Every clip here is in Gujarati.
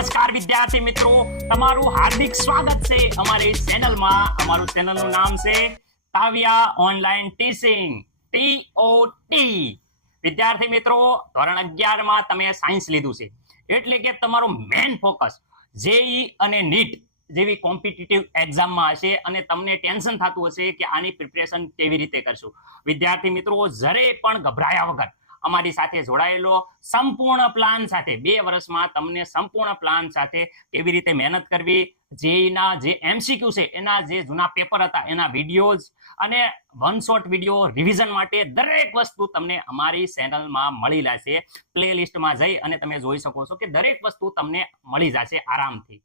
નમસ્કાર વિદ્યાર્થી મિત્રો, તમારું હાર્દિક સ્વાગત છે અમારી ચેનલમાં. અમારું ચેનલનું નામ છે તાવ્યા ઓનલાઈન ટીચિંગ, TOT. વિદ્યાર્થી મિત્રો, ધોરણ 11 માં તમે સાયન્સ લીધું છે, એટલે કે તમારું મેઇન ફોકસ જેઈ અને નીટ જેવી કોમ્પિટિટિવ એક્ઝામમાં હશે અને તમને ટેન્શન થતું હશે કે આની પ્રિપરેશન કેવી રીતે કરશું. વિદ્યાર્થી મિત્રો, જરે પણ ગભરાયા વગર અમારી સાથે જોડાયેલો સંપૂર્ણ પ્લાન સાથે 2 વર્ષમાં તમને સંપૂર્ણ પ્લાન સાથે કેવી રીતે મહેનત કરવી, જેના જે MCQ છે એના જે જૂના પેપર હતા એના વિડીયોઝ અને વન શોટ વિડીયો રિવિઝન માટે દરેક વસ્તુ તમને અમારી ચેનલમાં મળી જશે. પ્લેલિસ્ટમાં જઈ અને તમે જોઈ શકો છો કે દરેક વસ્તુ તમને મળી જશે આરામથી.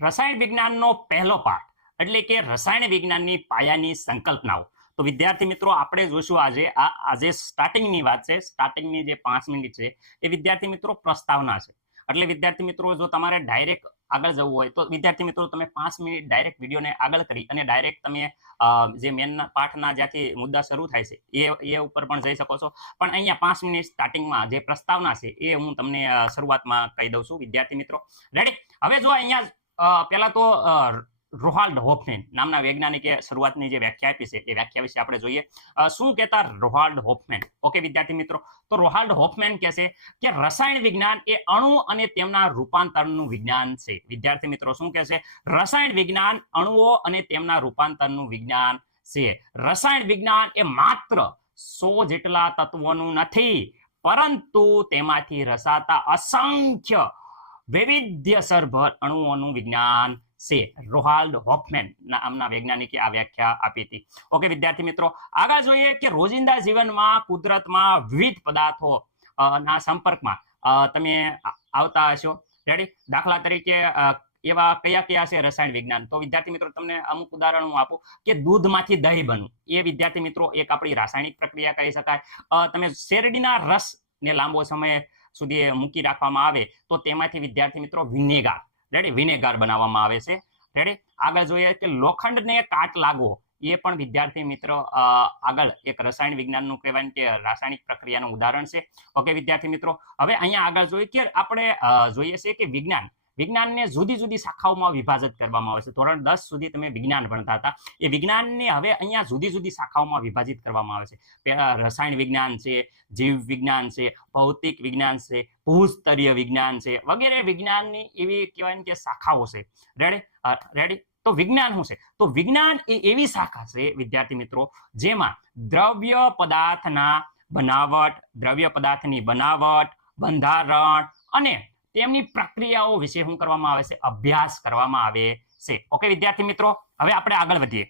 રસાયણ વિજ્ઞાનનો પહેલો પાઠ એટલે કે રસાયણ વિજ્ઞાનની પાયાની સંકલ્પનાઓ. તો વિદ્યાર્થી મિત્રો, આપણે જોઈશું આજે સ્ટાર્ટિંગની વાત છે. સ્ટાર્ટિંગની જે 5 મિનિટ છે એ વિદ્યાર્થી મિત્રો પ્રસ્તાવના છે. એટલે વિદ્યાર્થી મિત્રો, જો તમારે ડાયરેક્ટ આગળ જવું હોય તો વિદ્યાર્થી મિત્રો તમે 5 મિનિટ ડાયરેક્ટ વિડીયોને આગળ કરી અને ડાયરેક્ટ તમે જે મેન પાઠના જ્યાંથી મુદ્દા શરૂ થાય છે એ ઉપર પણ જઈ શકો છો. પણ અહીંયા 5 મિનિટ સ્ટાર્ટિંગમાં જે પ્રસ્તાવના છે એ હું તમને શરૂઆતમાં કહી દઉં છું. વિદ્યાર્થી મિત્રો રેડી? હવે જો અહીંયા પહેલા તો રોનાલ્ડ હોફમેન નામના વૈજ્ઞાનિકે શરૂઆતની જે વ્યાખ્યા આપી છે એ વ્યાખ્યા વિશે આપણે જોઈએ. શું કહેતા રોનાલ્ડ હોફમેન? ઓકે વિદ્યાર્થી મિત્રો, તો રોનાલ્ડ હોફમેન કહે છે કે રસાયણ વિજ્ઞાન એ અણુ અને તેમના રૂપાંતરનું વિજ્ઞાન છે. વિદ્યાર્થી મિત્રો શું કહે છે? રસાયણ વિજ્ઞાન અણુઓ અને તેમના રૂપાંતરનું વિજ્ઞાન છે. રસાયણ વિજ્ઞાન એ માત્ર 100 જેટલા તત્વોનું નથી, પરંતુ તેમાંથી રસાતા અસંખ્ય વૈવિધ્યસરભર અણુઓનું વિજ્ઞાન છે. રોનાલ્ડ હોફમેન નામના વૈજ્ઞાનિકે આ વ્યાખ્યા આપી હતી. ઓકે વિદ્યાર્થી મિત્રો, આગળ જોઈએ કે રોજિંદા જીવનમાં કુદરતમાં વિવિધ પદાર્થો ના સંપર્કમાં તમે આવતા હશો. રેડી? દાખલા તરીકે એવા કયા છે રસાયણ વિજ્ઞાન? તો વિદ્યાર્થી મિત્રો તમને અમુક ઉદાહરણ હું આપું કે દૂધમાંથી દહીં બનવું, એ વિદ્યાર્થી મિત્રો એક આપણી રાસાયણિક પ્રક્રિયા કહી શકાય. તમે શેરડીના રસ ને લાંબો સમય સુધી મૂકી રાખવામાં આવે તો તેમાંથી વિદ્યાર્થી મિત્રો વિનેગાર, રેડી, વિનેગાર બનાવવામાં આવે છે. રેડી? આગળ જોઈએ કે લોખંડને કાટ લાગવો, એ પણ વિદ્યાર્થી મિત્રો આગળ એક રસાયણ વિજ્ઞાનનું કહેવાય કે રાસાયણિક પ્રક્રિયાનું ઉદાહરણ છે. ઓકે વિદ્યાર્થી મિત્રો, હવે અહીંયા આગળ જોઈએ કે આપણે જોઈએ છે કે વિજ્ઞાનને જુદી જુદી શાખાઓમાં વિભાજિત કરવામાં આવે છે. ધોરણ 10 સુધી તમે વિજ્ઞાન ભણતા હતા, એ વિજ્ઞાનને હવે અહીંયા જુદી જુદી શાખાઓમાં વિભાજિત કરવામાં આવે છે. રસાયણ વિજ્ઞાન છે, જીવ વિજ્ઞાન છે, ભૌતિક વિજ્ઞાન છે, ભૂસ્તરીય વિજ્ઞાન છે, વગેરે વિજ્ઞાનની એવી કહેવાય કે શાખાઓ છે. રેડી? તો વિજ્ઞાન શું છે? તો વિજ્ઞાન એ એવી શાખા છે વિદ્યાર્થી મિત્રો જેમાં દ્રવ્ય પદાર્થની બનાવટ, બંધારણ અને તેમની પ્રક્રિયાઓ વિશે શું કરવામાં આવે છે? અભ્યાસ કરવામાં આવે છે. ઓકે વિદ્યાર્થી મિત્રો, હવે આપણે આગળ વધીએ.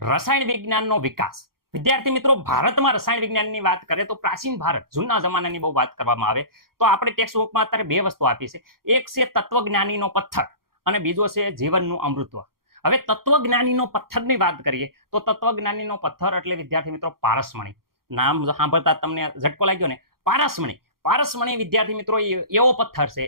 રસાયણ વિજ્ઞાનનો વિકાસ. વિદ્યાર્થી મિત્રો, ભારતમાં રસાયણ વિજ્ઞાનની વાત કરીએ તો પ્રાચીન ભારત, જૂના જમાનાની બહુ વાત કરવામાં આવે તો આપણે ટેક્સ્ટ બુકમાં અત્યારે 2 વસ્તુ આપી છે. એક છે તત્વજ્ઞાનીનો પથ્થર અને બીજો છે જીવનનું અમૃતત્વ. હવે તત્વજ્ઞાનીનો પથ્થરની વાત કરીએ તો તત્વજ્ઞાનીનો પથ્થર એટલે વિદ્યાર્થી મિત્રો પારસમણી. નામ સાંભળતા તમને ઝટકો લાગ્યો ને? પારસમણી વિદ્યાર્થી મિત્રો એવો પથ્થર છે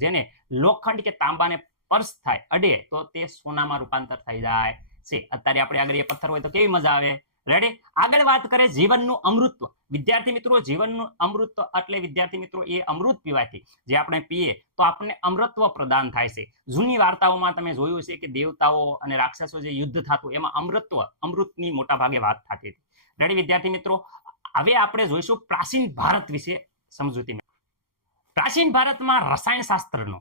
જેને લોખંડ કે તાંબાને સ્પર્શ થાય, અડે તો તે સોનામાં રૂપાંતર થઈ જાય છે. અત્યારે આપણે આગળ એ પથ્થર હોય તો કેવી મજા આવે. રેડી? આગળ વાત કરે જીવનનું અમૃતત્વ. વિદ્યાર્થી મિત્રો, જીવનનું અમૃત એટલે વિદ્યાર્થી મિત્રો એ અમૃત પીવાથી જે આપણે પીએ તો આપણને અમૃતત્વ પ્રદાન થાય છે. જૂની વાર્તાઓમાં તમે જોયું છે કે દેવતાઓ અને રાક્ષસો જે યુદ્ધ થતું એમાં અમૃતની મોટા ભાગે વાત થતી હતી. રેડી વિદ્યાર્થી મિત્રો, હવે આપણે જોઈશું પ્રાચીન ભારત વિશે સમજૂતી. પ્રાચીન ભારતમાં રસાયણ શાસ્ત્રનો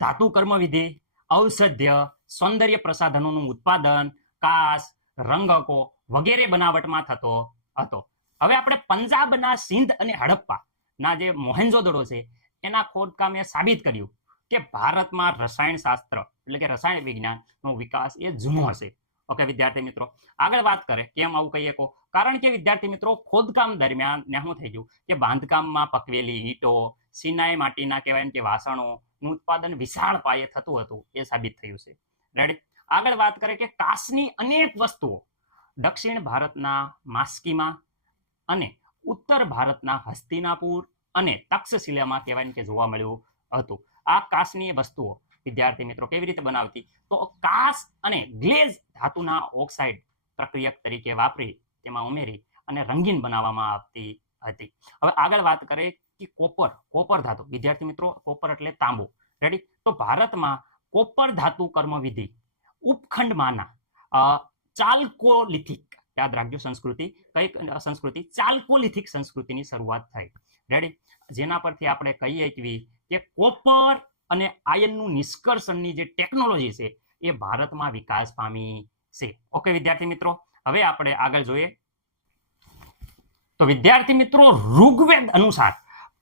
ધાતુ કર્મવિધિ, ઔષધ્ય, સૌંદર્ય પ્રસાધનોનું ઉત્પાદન, કાચ, રંગકો વગેરે બનાવટમાં થતો હતો. હવે આપણે પંજાબના સિંધ અને હડપ્પાના જે મોહેન્જોદડો છે એના ખોદકામે સાબિત કર્યું કે ભારતમાં રસાયણ શાસ્ત્ર એટલે કે રસાયણ વિજ્ઞાનનો વિકાસ એ જૂનો હશે. ઓકે વિદ્યાર્થી મિત્રો, આગળ વાત કરે કેમ આવું કહીએ કો? કારણ કે વિદ્યાર્થી મિત્રો ખોદકામ દરમિયાન શું થઈ ગયું કે બાંધકામમાં પકવેલી ઈંટો, સિનાઈ માટીના કહેવાય કે વાસણોનું ઉત્પાદન વિશાળ પાયે થતું હતું, એ સાબિત થયું છે. રેડી? આગળ વાત કરે કે કાચની અનેક વસ્તુઓ દક્ષિણ ભારતના માસ્કીમાં અને ઉત્તર ભારતના હસ્તિનાપુર અને તક્ષશિલામાં કહેવાય કે જોવા મળ્યું હતું. આ કાચની વસ્તુઓ વિદ્યાર્થી મિત્રો કેવી રીતે બનાવતી? તો કાચ અને ગ્લેઝ ધાતુના ઓક્સાઇડ પ્રક્રિયક તરીકે વાપરી તેમાં ઉમેરી અને રંગીન બનાવવામાં આવતી હતી. હવે આગળ વાત કરીએ કે કોપર ધાતુ. વિદ્યાર્થી મિત્રો, કોપર એટલે તાંબુ. રેડી? તો ભારતમાં કોપર ધાતુ કર્મવિધિ ઉપખંડમાંના ચાલ્કોલિથિક, યાદ રાખજો સંસ્કૃતિ, કઈ સંસ્કૃતિ? ચાલ્કોલિથિક સંસ્કૃતિની શરૂઆત થઈ. રેડી? જેના પરથી આપણે કહીએ કે કોપર અને આયનનું નિષ્કર્ષણની જે ટેકનોલોજી છે એ ભારતમાં વિકાસ પામી છે. ઓકે વિદ્યાર્થી મિત્રો, હવે આપણે આગળ જોઈએ તો વિદ્યાર્થી મિત્રો, ઋગ્વેદ અનુસાર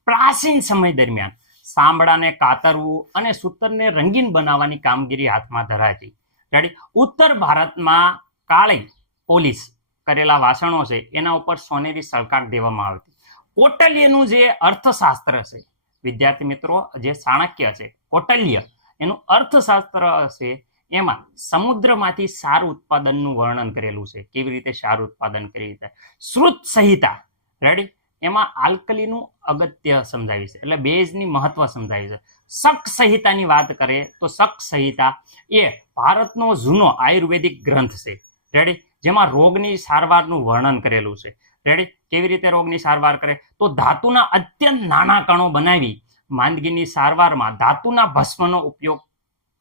પ્રાચીન સમય દરમિયાન સાંભળાને કાતરવું અને સૂતરને રંગીન બનાવવાની કામગીરી હાથમાં ધરાતી. રેડી? ઉત્તર ભારતમાં કાળી પોલીસ કરેલા વાસણો છે એના ઉપર સોનેરી સળકાટ દેવામાં આવતી. કૌટિલ્યનું જે અર્થશાસ્ત્ર છે વિદ્યાર્થી મિત્રો, જે ચાણક્ય છે કૌટિલ્ય, એનું અર્થશાસ્ત્ર છે એમાં સમુદ્રમાંથી સાર ઉત્પાદનનું વર્ણન કરેલું છે. કેવી રીતે સાર ઉત્પાદન કરી રીતે? શ્રુત સંહિતા, રેડી? એમાં આલ્કલીનું અગત્ય સમજાવી છે, એટલે બેઝની મહત્વ સમજાવી છે. શક સંહિતાની વાત કરીએ તો શક સંહિતા એ ભારતનો જૂનો આયુર્વેદિક ગ્રંથ છે. રેડી? જેમાં રોગની સારવારનું વર્ણન કરેલું છે. રેડી? કેવી રીતે રોગની સારવાર કરે? તો ધાતુના અત્યંત નાના કણો બનાવી માંદગીની સારવારમાં ધાતુના ભસ્મનો ઉપયોગ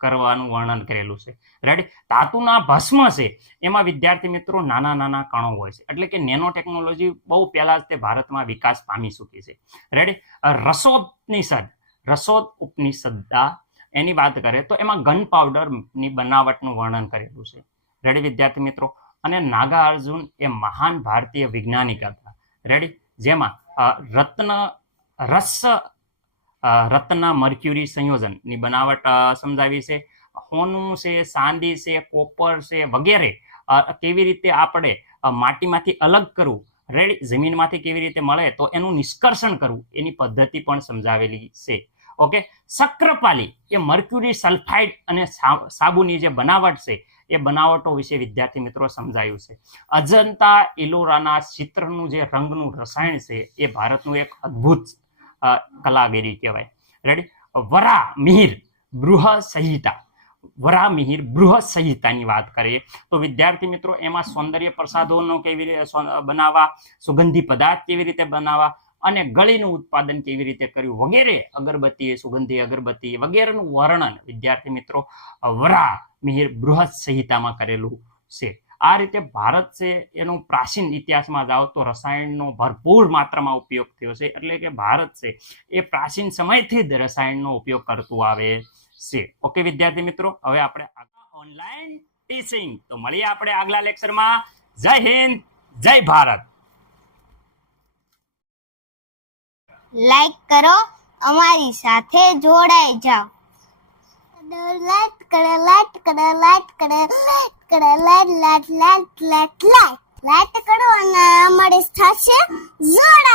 કરવાનું વર્ણન કરેલું છે. રેડી? ધાતુના ભસ્મ છે એમાં વિદ્યાર્થી મિત્રો નાના નાના કણો હોય છે, એટલે કે નેનો ટેકનોલોજી બહુ પહેલા જ તે ભારતમાં વિકાસ પામી ચૂકી છે. રેડી? રસોદ ઉપનિષદ એની વાત કરીએ તો એમાં ગન પાવડરની બનાવટનું વર્ણન કરેલું છે. રેડી વિદ્યાર્થી મિત્રો? અને નાગાર્જુન એ મહાન ભારતીય વૈજ્ઞાનિક હતા. રેડી? જેમાં રત્ન મર્ક્યુરી સંયોજનની બનાવટ સમજાવી છે. સોનું છે, ચાંદી છે, કોપર છે વગેરે કેવી રીતે આપણે માટીમાંથી અલગ કરવું, રેડી? જમીનમાંથી કેવી રીતે મળે તો એનું નિષ્કર્ષણ કરવું, એની પદ્ધતિ પણ સમજાવેલી છે. ઓકે, શક્રપાલી એ મર્ક્યુરી સલ્ફાઇડ અને સાબુની જે બનાવટ છે એ બનાવટો વિશે વિદ્યાર્થી મિત્રો સમજાયું છે. અજંતા ઇલોરાના ચિત્રનું જે રંગનું રસાયણ છે એ ભારતનું એક અદ્ભુત કલાગીરી કહેવાય. રેડી? વરામિહિર બૃહદ સંહિતાની વાત કરીએ તો વિદ્યાર્થી મિત્રો એમાં સૌંદર્ય પ્રસાધોનો કેવી રીતે બનાવવા, સુગંધી પદાર્થ કેવી રીતે બનાવવા અને ગળીનું ઉત્પાદન કેવી રીતે કર્યું વગેરે, અગરબત્તી, સુગંધી અગરબત્તી વગેરેનું વર્ણન વિદ્યાર્થી મિત્રો વરામિહિર બૃહદ સંહિતામાં કરેલું છે. આ રીતે ભારત છે એનો પ્રાચીન ઇતિહાસમાં જાઓ તો રસાયણનો ભરપૂર માત્રામાં ઉપયોગ થયો છે, એટલે કે ભારત છે એ પ્રાચીન સમયથી જ રસાયણનો ઉપયોગ કરતું આવે છે. ઓકે વિદ્યાર્થી મિત્રો, હવે આપણે ઓનલાઈન ટીચિંગ તો મળીએ આપણે આગલા લેક્ચરમાં. જય હિન્દ, જય ભારત. લાઈક કરો, અમારી સાથે જોડાઈ જાઓ. લાઈક કરો, લાઈક કરો, લાઈક કરો, લાઈક કરો, લાઈક કરો અને અમારી સાથે જોડાઈ